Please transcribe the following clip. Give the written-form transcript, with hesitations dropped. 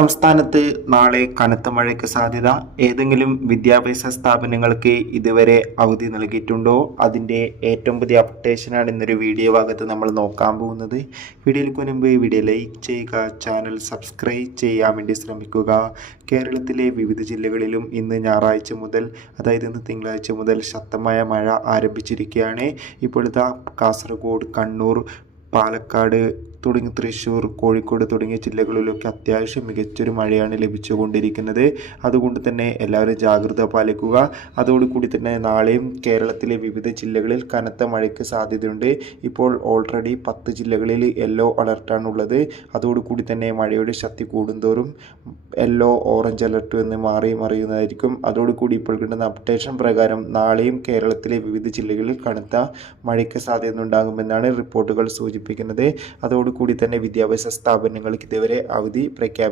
സംസ്ഥാനത്ത് നാളെ കനത്ത മഴയ്ക്ക് സാധ്യത. ഏതെങ്കിലും വിദ്യാഭ്യാസ സ്ഥാപനങ്ങൾക്ക് ഇതുവരെ അവധി നൽകിയിട്ടുണ്ടോ? അതിൻ്റെ ഏറ്റവും പുതിയ അപ്ഡേഷനാണ് ഇന്നൊരു വീഡിയോ ഭാഗത്ത് നമ്മൾ നോക്കാൻ പോകുന്നത്. വീഡിയോയ്ക്ക് മുൻപ് വീഡിയോ ലൈക്ക് ചെയ്യുക, ചാനൽ സബ്സ്ക്രൈബ് ചെയ്യാൻ വേണ്ടി ശ്രമിക്കുക. കേരളത്തിലെ വിവിധ ജില്ലകളിലും ഇന്ന് ഞായറാഴ്ച മുതൽ, അതായത് ഇന്ന് തിങ്കളാഴ്ച മുതൽ ശക്തമായ മഴ ആരംഭിച്ചിരിക്കുകയാണ്. ഇപ്പോഴത്തെ കാസർഗോഡ്, കണ്ണൂർ, പാലക്കാട് തുടങ്ങി തൃശ്ശൂർ, കോഴിക്കോട് തുടങ്ങിയ ജില്ലകളിലൊക്കെ അത്യാവശ്യം മികച്ചൊരു മഴയാണ് ലഭിച്ചുകൊണ്ടിരിക്കുന്നത്. അതുകൊണ്ട് തന്നെ എല്ലാവരും ജാഗ്രത പാലിക്കുക. അതോടുകൂടി തന്നെ നാളെയും കേരളത്തിലെ വിവിധ ജില്ലകളിൽ കനത്ത മഴയ്ക്ക് സാധ്യതയുണ്ട്. ഇപ്പോൾ ഓൾറെഡി 10 ജില്ലകളിൽ യെല്ലോ അലർട്ടാണുള്ളത്. അതോടുകൂടി തന്നെ മഴയുടെ ശക്തി കൂടുന്തോറും യെല്ലോ, ഓറഞ്ച് അലർട്ട് എന്ന് മാറി മറിയുന്നതായിരിക്കും. അതോടുകൂടി ഇപ്പോൾ കിട്ടുന്ന അപ്ഡേഷൻ പ്രകാരം നാളെയും കേരളത്തിലെ വിവിധ ജില്ലകളിൽ കനത്ത മഴയ്ക്ക് സാധ്യത ഉണ്ടാകുമെന്നാണ് റിപ്പോർട്ടുകൾ സൂചിപ്പിക്കുന്നത്. അതോടുകൂടി തന്നെ വിദ്യാഭ്യാസ സ്ഥാപനങ്ങൾക്ക് ഇതുവരെ അവധി പ്രഖ്യാപിച്ചു.